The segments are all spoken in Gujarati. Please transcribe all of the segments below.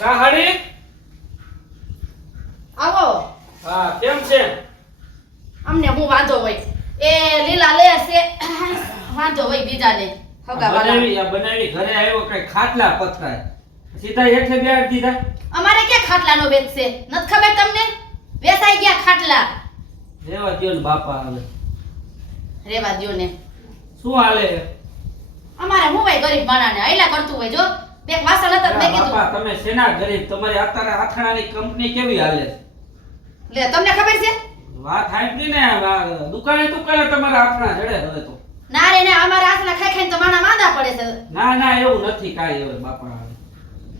કા હાડી આવો. હા કેમ છે? અમને હું વાંધો હોય એ લીલા લે છે વાંધો હોય બીજાને હગાવાલા બનાવી ઘરે આવ્યો કઈ ખાટલા પથરાય સીધા હેઠે બેહાડી દીધા. અમારે ક્યાં ખાટલાનો વેચ છે નથી ખબર તમને? વેચાઈ ગયા ખાટલા. રેવા દ્યો ને બાપા હવે રેવા દ્યો ને. શું હાલે? અમારે હું ભાઈ ગરીબ માણાને આયલા કરતું હોય જો બે વાસણ હતા મેં કીધું બાપા તમે સેના ગરીબ તમારી અત્યારે આથણાની કંપની કેવી હાલે છે? લે તમને ખબર છે? વાત સાંભળી ને દુકાને તમારા આથણા જડે હવે તો. ના રે ના અમારા આસલા ખાઈ ખાઈને તો માણા માંદા પડે છે. ના ના એવું નથી કાઈ હવે બાપા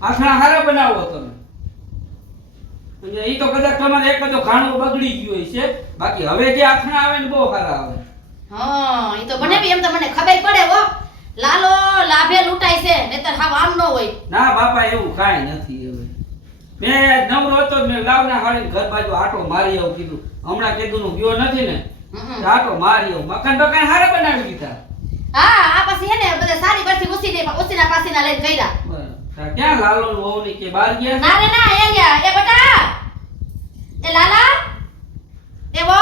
આથણા હારા બનાવો તમે. અને ઈ તો કદાચ તમારે એક તો ઘાણું બગડી ગયું હોય છે બાકી હવે જે આથણા આવે ને બહુ સારા આવે. હા ઈ તો મને બી એમ તો મને ખબર પડે હો લાલો લાભે લૂંટાય છે નહીતર હાવ આમ ન હોય. ના બાપા એવું કાઈ નથી હવે. મેં નવરો હતો ને લાવના હાડીને ઘર બાજુ આટો મારી આવું કીધું. હમણાં કીધું નું ગયો નથી ને આટો મારી આવું. મકાન બકાન હારા બનાવી દીધા. હા આ પછી હે ને બધા સારી પરથી ઉસીના પાસીના લઈને ગઈરા. ક્યાં લાલો નું વહુ ની કે બાર ગયા? ના રે ના એ ગયા એ બટા એ લાલા એ વહુ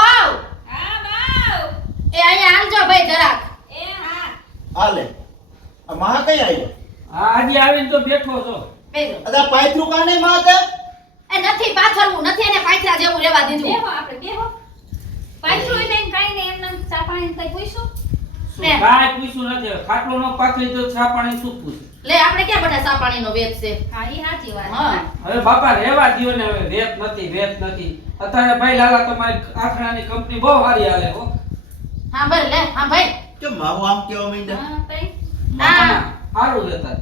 હા બાવ એ અહીંયા આલજો ભાઈ જરાક. એ હા હાલે આ મહા કઈ આવ્યો? હા આજે આવીને તો બેઠો છો. બેસો. અદા પાયથરું કાને માં તે એ નથી પાછળવું નથી એને પાછરા જેવું રહેવા દીધું. બેહો આપણે બેહો પાછું લઈને કાઈ ને એમને ચા પાણી કઈ પૂછ્યું ને. કાઈ પૂછ્યું નથી. ખાટલો નો પાથરી તો ચા પાણી શું પૂછે? લે આપણે ક્યાં બધા સા પાણીનો વેચ છે. હા ઈ સાચી વાત હા હવે બાપા રહેવા દ્યો ને હવે વેત નથી. અત્યારે ભાઈ લાલા તમારી આખણાની કંપની બહુ સારી હાલે હો. હા ભાઈ લે હા ભાઈ કેમ માવો આમ કેવા માંડ્યા? હા કઈ મામાના સારું રહેતા.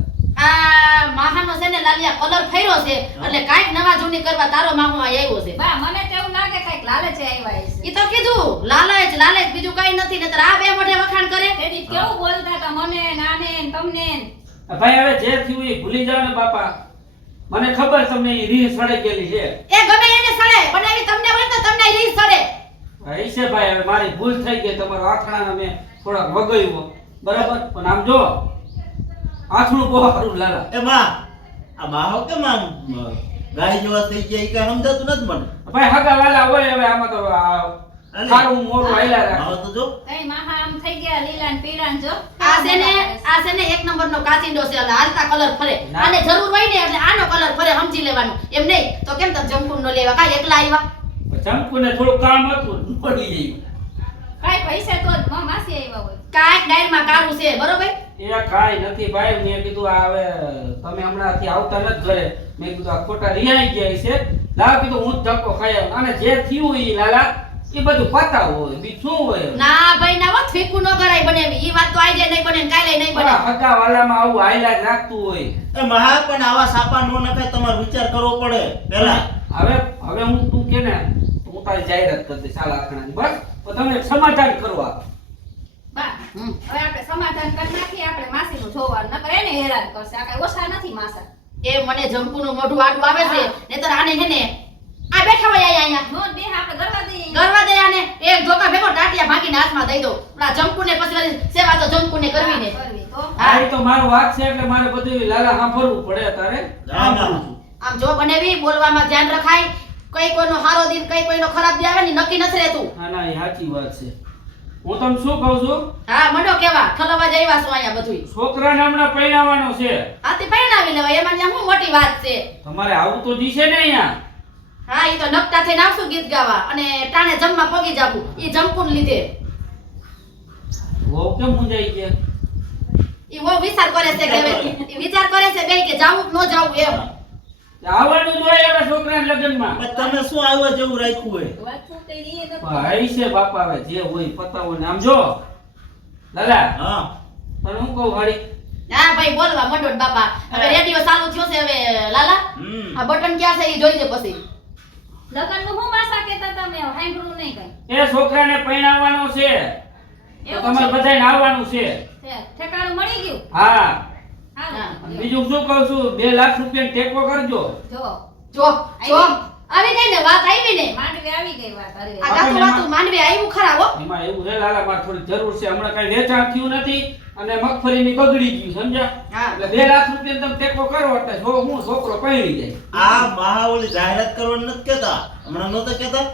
આ માહાનો છે ને લાલિયા કલર ફેર્યો છે એટલે કાઈક નવા જૂની કરવા તારો માહો આ આવ્યો છે. બા મને તો એવું લાગે કઈક લાલચે આવ્યા છે ઈ તો કીધું લાલચ બીજું કાઈ નથી નતર આ બે મોઢે વખાણ કરે. તેદી કેવું બોલતા હતા મને નાને ને તમને ભાઈ હવે જે થયું એ ભૂલી જાવ ને બાપા. મને ખબર તમને ઈ રીહ સડે ગયેલી છે. એ ગમે એને સડે પણ એવી તમને હોય તો તમને રીસ સડે. ભાઈ છે ભાઈ હવે મારી ભૂલ થઈ ગઈ. તમારો આથણાને મેં થોડાક વગાવ્યો બરાબર પણ આમ જો આથણું બહુ સારું લાલા. એ માં આ માહો કેમ આમ ગાય જેવા થઈ ગયા ઈ કાંઈ સમજાતું નથી મને. ભાઈ હગા વાલા હોય હવે આમાં તો સારું મોરું હાલ્યા રાખે. માહો તો જો કઈ માહા આમ થઈ ગયા લીલા ને પીળા ને જો આ છે ને એક નંબરનો કાચિંડો છે એટલે હાલતા કલર ફરે. ના. આને જરૂર હોય ને એટલે આનો કલર ફરે સમજી લેવાનું. એમ નહીં તો કેમ તમે જમકુન નો લેવા કાઈ એકલા આવ્યા. ચંપુને થોડું કામ હતું પડી ગયું. કઈ પૈસા તો જ માસી આવ્યા હોય કાઈક ડાયરમાં કારું છે બરોબર. એ કાઈ નથી ભાઈ. મેં કીધું આ હવે તમે હમણાંથી આવતા નથી ઘરે. મેં કીધું આ ખોટા રિહાઈ ગયા છે. લાવ કીધું હું જ ધક્કો ખાઈ આવું. અને જે થયું ઈ લાલા એ બધું પતાવ હોય બીજું શું હોય? ના ભાઈ ના હોત ફીકું ન કરાય બનેવી. ઈ વાત તો આજે નહીં બને ને કાલે નહીં બને. હગા વાલામાં આવું હાઈલા જ રાખતું હોય. એ મહા પણ આવા સાપા નો નખાય તમારે વિચાર કરવો પડે પહેલા. હવે હું તું કે ને હું તારી જાહેરાત કરી દઈશ આ લાખણાની બસ. તો તમે સમાધાન કરવા. બા હવે આપણે સમાધાન કરી નાખીએ આપણે માસીનું જોવાનું નકર એને હેરાન કરશે આ કઈ ઓછા નથી માસા એ મને જમકુનું મોઢું આડું આવે છે નહીતર આને હે ને આ બેઠા હોય અહીંયા નો દેહ આપણે ગરવા દઈએ ગરવા દે આને એક જોકા ભેગો ટાટિયા ભાગીને હાથમાં દઈ દો. ઓલા જમકુને પછી વળી સેવા તો જમકુને કરવી ને. કરવી તો આ ઈ તો મારો વાત છે એટલે મારે બધું લાલા સાંભળવું પડે તારે. ના, ના. આમ જો બનેવી બોલવામાં ધ્યાન રખાય. કઈ કોઈનો હારો દિન કઈ કોઈનો ખરાબ દી આવે ને નક્કી નથી રહેતું. ના ના એ સાચી વાત છે. હું તમને શું કહું છું હા મંડો કેવા ઠલવા જઈવા છો અહીંયા બધુંય. છોકરાને હમણાં પરણાવવાનો છે. આથી પરણાવી લેવાય એમાં ત્યાં શું મોટી વાત છે. તમારે આવું તો દીશે ને અહીંયા. હા ઈ તો નકટા થઈને આવશું ગીત ગાવા અને ટાણે જમવા પોગી જાવું. ઈ જમકુન લીધે વહુ કેમ મુંજાઈ ગયા? ઈ વો વિચાર કરે છે કે હવે ઈ વિચાર કરે છે બે કે જાવું કે ન જાવું એમ. આવવાનું જ હોય હવે છોકરાના લગ્નમાં. પણ તમે શું આવ્યા જેવું રાખ્યું હોય? વાત તો કઈ ઈ નથી ભાઈ છે બાપા હવે જે હોય પતાવો ને આમ જો લાલા હા પણ હું કહું હાડી હા ભાઈ બોલવા મંડો ને બાપા. હવે રેડિયો ચાલુ થયો છે હવે લાલા આ બટન ક્યાં છે ઈ જોઈ દે પછી. લગનનું હું માસા કહેતા તમે સાંભળ્યું નહીં કઈ એ છોકરાને પરણાવવાનો છે. તો એવું તમારે છે? બધાને આવવાનું છે. ઠેકાણું મળી ગયું હા હા અને બીજું શું કહું છું 2 લાખ રૂપિયા ટેકો કરજો. જો જો જો આવી ગઈ ને વાત આવી ને. માંડવી આવી ગઈ વાત આ હરવે ગાતું વાતું માંડવે આવ્યું ખરા હો. એમાં એવું છે લાલા મારે થોડી જરૂર છે. હમણાં કઈ વેચાણ થયું નથી અને મગફળીની બગડી ગયું સમજ્યા હા. એટલે 2 લાખ રૂપિયા તમે ટેકો કરો એટલે હું છોકરો પૈણી જાય આ મહાઓલી જાહેરાત કરવાની નથી કેતા હમણાં નહોતા કેતા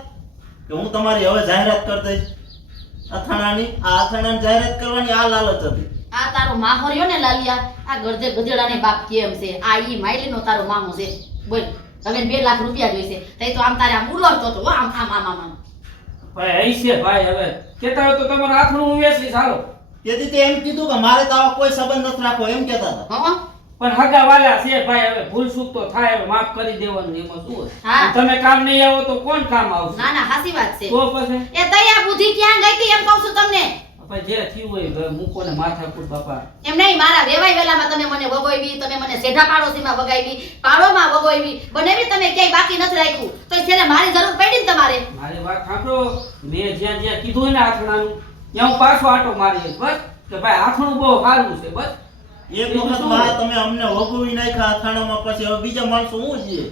કે હું તમારી હવે જાહેરાત કરી દઈશ અથાણાની આ અથાણાની જાહેરાત કરવાની આ લાલચ હતી આ તારો માહો રહ્યો ને લાલિયા આ ગરજે ગધેડાને બાપ કેમ છે આ ઈ માયલીનો તારો મામો છે બોલ હવે 2 લાખ રૂપિયા જોઈશે તઈ તો આમ તારે આમ ઉલરતો તો આમ આમ આમ આમ ભાઈ અહીં છે ભાઈ હવે કેતા હોય તો તમારું આથણું હું વેચીશ હાલો તેથી તે એમ કીધું કે મારે તો આવા કોઈ સંબંધ નથી રાખવો એમ કહેતા હતા હો પણ હગા વાલા છે ભાઈ હવે ભૂલ ચૂક તો થાય હવે માફ કરી દેવાનું એમાં શું હોય? હા. તમે કામ નહીં આવો તો કોણ કામ આવશે ના ના હાસી વાત છે તો પછી એ તૈયા બુદ્ધિ ક્યાં ગઈ તી એમ કહું છું તમને ભાઈ જે થયું હોય હવે મૂકો ને માથાકૂટ બાપા એમ નહીં મારા વેવાઈ વેલામાં તમે મને વગોઈવી તમે મને સેઢા પાડોશીમાં વગાઈવી પાડોમાં વગોઈવી બનેવી તમે ક્યાંય બાકી નથી રાખ્યું તો છેલ્લે મારી જરૂર પડી ને તમારે મારી વાત સાંભળો મેં જ્યાં જ્યાં કીધું હોય ને આથણાનું ત્યાં હું પાછો આટો મારી બસ કે ભાઈ આથણું બહુ સારું છે બસ એક વખત વાહ તમે અમને વગોવી નાખ્યા અથાણામાં પછી હવે બીજા માણસો હું છીએ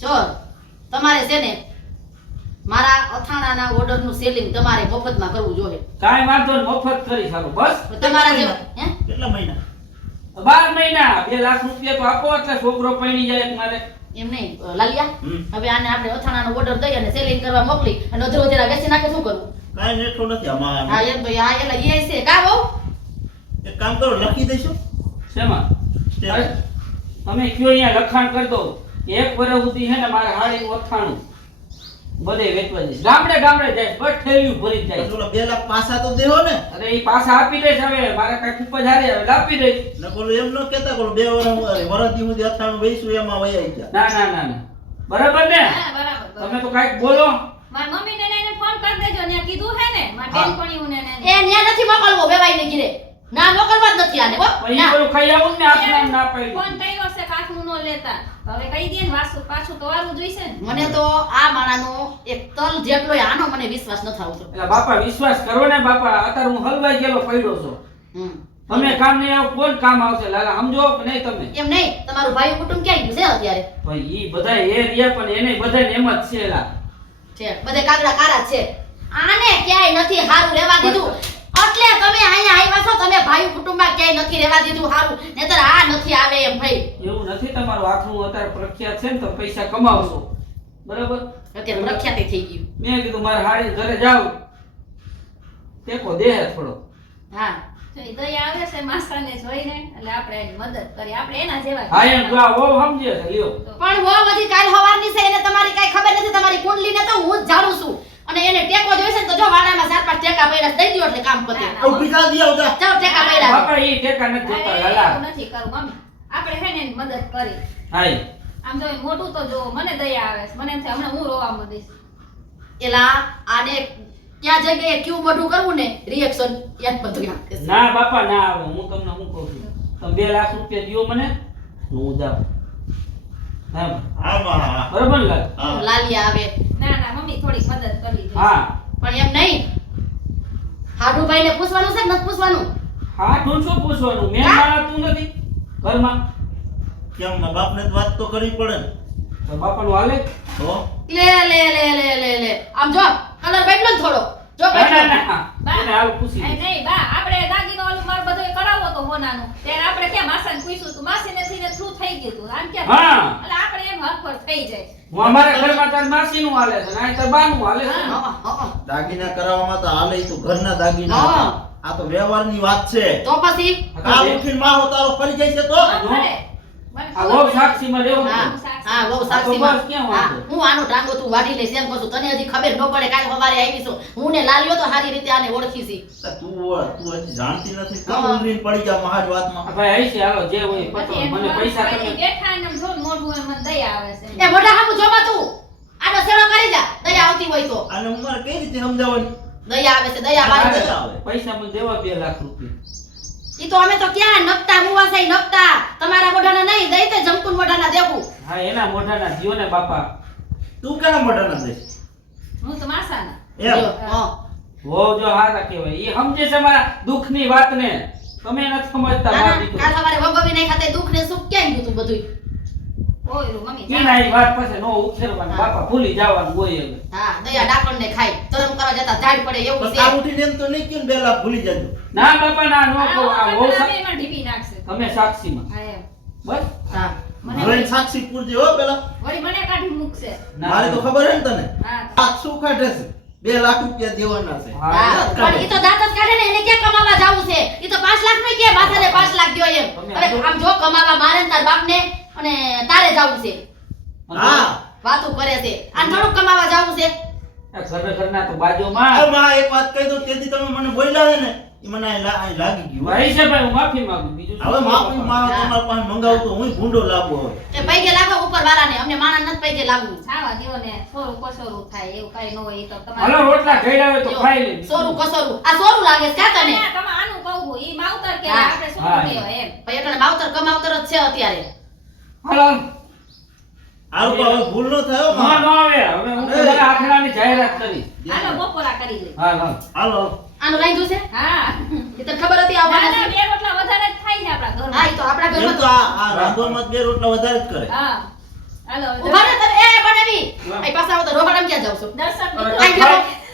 જો તમારે છે ને મારા અથાણાના ઓર્ડરનું સેલિંગ તમારે મફતમાં કરવું જોઈએ કાંઈ વાંધો નહીં, મફત કરી સારું બસ તમારા જેવા હે કેટલા મહિના 12 મહિના 2 લાખ રૂપિયા તો આપો એટલે છોકરો પૈણી જાય મારે એમ નહીં લાલિયા હમ. હવે આને આપણે અથાણાનો ઓર્ડર દઈ અને સેલિંગ કરવા મોકલી અને અધરો અધરા વેચી નાખે શું કરવું કાંઈ નેઠું નથી આમાં હા એમ તો આ એલા એ છે કા બહુ એક કામ કરો લખી દઈશું શેમાં સ્ટેપ. અરે, તમે કયો અહીંયા લખાણ કરી દો કે 1 વર્ષ સુધી છે ને મારે હાડીનું અથાણું બધે વેચવા જઈશ ગામડે ગામડે જાય બસ ઠેલિયું ભરી જાય પછી ઓલા 2 લાખ પાછા તો દેવો ને અરે એ પાછા આપી દઈશ હવે મારે કાંઈ ખૂબ જ હારે હવે આપી દઈશ ને બોલો એમ ન કહેતા બોલો 2 વર્ષથી સુધી અથાણું વેચું એમાં વહી ગયા ના ના ના ના બરાબર ને હા બરાબર તમે તો કાંઈક બોલો મારી મમ્મીને ને એને ફોન કરી દેજો ને કીધું હે ને મારી હા. બેનપણીઓને ને એ ન્યા નથી મોકલવો વેવાઈને ઘીરે ના મોકલવા જ નથી આને હો પછી ના. પેલું ખાઈ આવું ને આથણાનું ના ફોન પાડી કર્યો છે કાઠું નો લેતા હવે કહી દે ને વાસુ પાછું તો વારું જોઈશે ને મને તો આ માણાનો એક તલ જેટલોય આનો મને વિશ્વાસ નથી આવતો એટલે બાપા વિશ્વાસ કરો ને બાપા અત્યારે હું હલવાઈ ગયેલો પડ્યો છો હમ. તમે કામ નહીં આવો કોણ કામ આવશે લાલા સમજો કે નહીં તમે એમ નહીં તમારું ભાઈ કુટુંબ ક્યાં ગયું છે અત્યારે ભાઈ ઈ બધા એ રહ્યા પણ એને બધાને એમ જ છે લા છે બધે કાગડા કારા જ છે આને ક્યાંય નથી હારું રહેવા દીધું એટલે તમે અહીંયા આવ્યા છો તમે ભાઈ કુટુંબમાં ક્યાંય નથી રહેવા દીધું હારું નહીતર આ નથી આવે એમ ભાઈ એવું નથી તમારું આખું અત્યારે પ્રખ્યાત છે ને તો પૈસા કમાવશો બરાબર અત્યારે પ્રખ્યાત થઈ ગયું મેં કીધું મારે હાડી ઘરે જાવ ટેકો દે થોડો હા જો ઈ દયા આવે છે માસાને જોઈને એટલે આપણે એની મદદ કરી આપણે એના જેવા હા એમ જો આ બહુ સમજે છે લ્યો પણ વો બધી કાલ હવારની છે એને તમારી કાઈ ખબર નથી તમારી કુંડલીને તો હું જ જાણું છું અને એને ટેકો જોઈશે ને તો જો વાડામાં 4-5 ટેકા પડ્યા છે, દઈ દ્યો એટલે કામ પતે ના, ના. ઊભી થા દી આવતા ચાલો ટેકા પડ્યા બાપા ઈ ટેકા નથી જોતા લાલા એવું નથી કરવું મમ્મી આપણે હે ને એની મદદ કરી હાય આમ જો ઈ મોટું તો જો મને દયા આવે છે મને એમ થાય હમણાં હું રોવા માંડીશ એલા આને ક્યાં જગ્યાએ ક્યું મોઢું કરવું ને રિએક્શન યાદ બધું યાદ છે. ના બાપા ના આવે હું તમને શું કહું છું તમે 2 લાખ રૂપિયા દ્યો મને હું જાઉં હા આમાં હા બરાબર ને લાલ હા. લાલિયા આવે ના ના મમ્મી થોડીક મદદ કરવી જોઈએ હા પણ એમ નહીં હાડુભાઈને પૂછવાનું છે કે નથી પૂછવાનું હા તું શું પૂછવાનું મેં મારા તું નથી ઘરમાં કેમ મા બાપને તો વાત તો કરવી પડે ને તો બાપાનું હાલે તો લે લે લે લે લે લે આમ જો કલર બદલો ને થોડો જો ના ના બદલો ના એને હાલ પૂછી એ નહીં બા આપણે દાગીનો ઓલું માર બધું કરાવો તો હોનાનું ત્યારે આપણે ક્યાં માસાને પૂછ્યું તું માસીને થઈને થ્રુ થઈ ગયું તું આમ ક્યાં હા. એટલે આપણે એમ હરફર થઈ જાય હું અમારા ઘરમાં તાર માસીનું હાલે છે ને આ તાર બાનું હાલે છે ને. હા, હા, હા. દાગીના કરાવવામાં તો હાલે ઈ તો ઘરના દાગીના હા. હતા. આ તો વ્યવહારની વાત છે તો પછી કાલ ઉઠીને મારો તારો ફરી જાય છે તો હા, ભલે. મને આ ખબર બહુ પડી. સાક્ષીમાં રહેવું હા પડે. હા બહુ આ તો સાક્ષીમાં બસ ક્યાં હા વાંધો? હું આનો ટાંગો તું વાઢી લઈશ એમ કહું છું તને હજી ખબર ન પડે કાલ સવારે આવી છું હું ને લાલ્યો તો સારી રીતે આને ઓળખી છી તું હજી જાણતી નથી હા. કામ ઉલરીને પડી જા મારી આ વાતમાં ભાઈ આઈ છે હાલો જે હોય પતો પછી એમ મને પૈસા તમે બેઠા ને આમ જો ને મોઢું એમ મને દયા આવે છે એ મોઢા હામું જોવા તું આનો સેડો કરી જા દયા આવતી હોય તો અને હું મારે કઈ રીતે સમજાવવાની દયા આવે છે દયા વાળી મારે દે. આવે. પૈસા મને દેવા 2 લાખ રૂપિયા ઈ તો અમે તો ક્યાં નકતા મુવાસાઈ નકતા તમારા મોઢાના નહીં દઈ તે જમકુન મોઢાના દેવું હા એના મોઢાના જીઓ ને બાપા તું કેના મોઢાના દઈશ હું તો માસાના એમ જો, હા. હો જો હારા કહેવાય ઈ સમજે છે મારા દુઃખની વાતને તમે નથી સમજતા ના, મારા ના, દીકરો કાલ સવારે વગોવી નાખ્યા તે દુઃખ ને સુખ ક્યાં ગયું તું બધું ઓય જોયું મમ્મી એના ઈ વાત પાસે નો ઉખેરવાનું બાપા ભૂલી જવાનું હોય હવે. હા દયા ડાકણને ખાઈ ધરમ કરવા જતા ઝાડ પડે એવું પણ છે કામ ઉઠીને એમ તો નહીં કહ્યું ને 2 લાખ ભૂલી જજો. ના બાપા ના નો કહો. આ બહુ તમે એમાં ઢીપી નાખશે તમે સાક્ષીમાં હા એમ બસ હા મને હવે સાક્ષી પૂરજે હો પેલા. વળી મને કાઢી મૂકશે ના. મારે તો ખબર હે ને તને હા આ શું કાઢે છે 2 લાખ રૂપિયા દેવાના છે. હા. હા, પણ ઈ તો દાંત જ કાઢે ને એને ક્યાં કમાવા જાવું છે ઈ તો 5 લાખ નો કે માથાને 5 લાખ દ્યો એમ તમે હવે આમ જો કમાવા મારે ને તાર બાપને અને તારે જાવું છે હા વાતું કરે છે આને થોડુંક કમાવા જાવું છે આ ઘરના તો બાજુમાં હવે માં એક વાત કહી દઉં તેથી તમે મને બોલ્યા છે ને એ મને આ લાગી ગયું. ભાઈ છે ભાઈ હું માફી માંગુ બીજું શું હવે માફી બાપા? માં તમારા પાસે મંગાવતો હું ભૂંડો લાગુ હવે. એ પૈગે લાગો ઉપર વાળાને અમને માણસ નથી પૈગે લાગવું છાવા દ્યો ને સોરું કસોરું થાય એવું કઈ ન હોય ઈ તો હાલો તમારે રોટલા ખાઈ હોય તો ખાઈ લે સોરું કસોરું આ સોરું લાગે છે ક્યાં તને તમે આનું કહું ઈ માવતર કે હા. આપણે શું હા. કહેવાય એમ ભાઈ એટલે માવતર કમાવતર જ છે અત્યારે હાલો આ રૂપા હવે ભૂલ ન થાય હો નો માં. નો આવે હવે હું તમારા આખડાની જાહેરાત કરી હાલો બપોરા કરી લે હાલ હાલ હાલો આનું રાંધ્યું છે હા એ તને ખબર હતી ના આવવાના ના છે બે રોટલા વધારે જ થાય છે આપણા ઘરમાં હા ઈ તો આપણા એમ ઘરમાં તો આ રાંધવામાં 2 રોટલા વધારે જ કરે. હા હાલો ઉભા રહો તમે એ બનાવી આઈ પાસે આવો તો રોકડમ ક્યાં જાવ છો દર્શક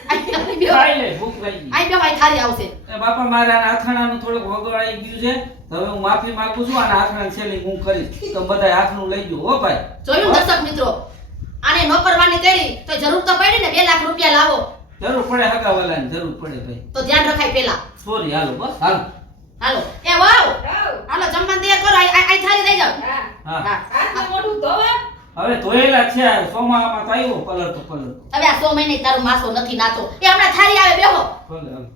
આઈ મિત્રો બેહો આઈ બેહો ખાઈ લે ભૂખ લાગી આઈ બેહો આઈ થારી આવશે એ બાપા મારે આના આથાણાનું થોડુંક વગડાઈ ગયું છે તો હવે હું માફી માંગુ છું આના આથાણાની સેલિંગ હું કરીશ તો બધાય આથણું લઈ ગયો હો ભાઈ જોયું દર્શક મિત્રો આને નોકરવાની કરી તો જરૂર તો પડી ને 2 લાખ રૂપિયા લાવો જરૂર પડે હગાવાલાની જરૂર પડે ભાઈ તો ધ્યાન રખાય પેલા સોરી હાલો બસ હાલો હાલો એ વાવ રાવ હાલો જમવાનું તૈયાર કરો આઈ થારી દઈ જાવ હા હા હા હાથમાં મોઢું ધોવા હવે ધોયેલા છે સોમામાં તો આવ્યો કલર તો કલર હવે આ 100 મહિને તારો માસો નથી નાતો એ હમણાં થારી આવે બેહો ભલે હાલો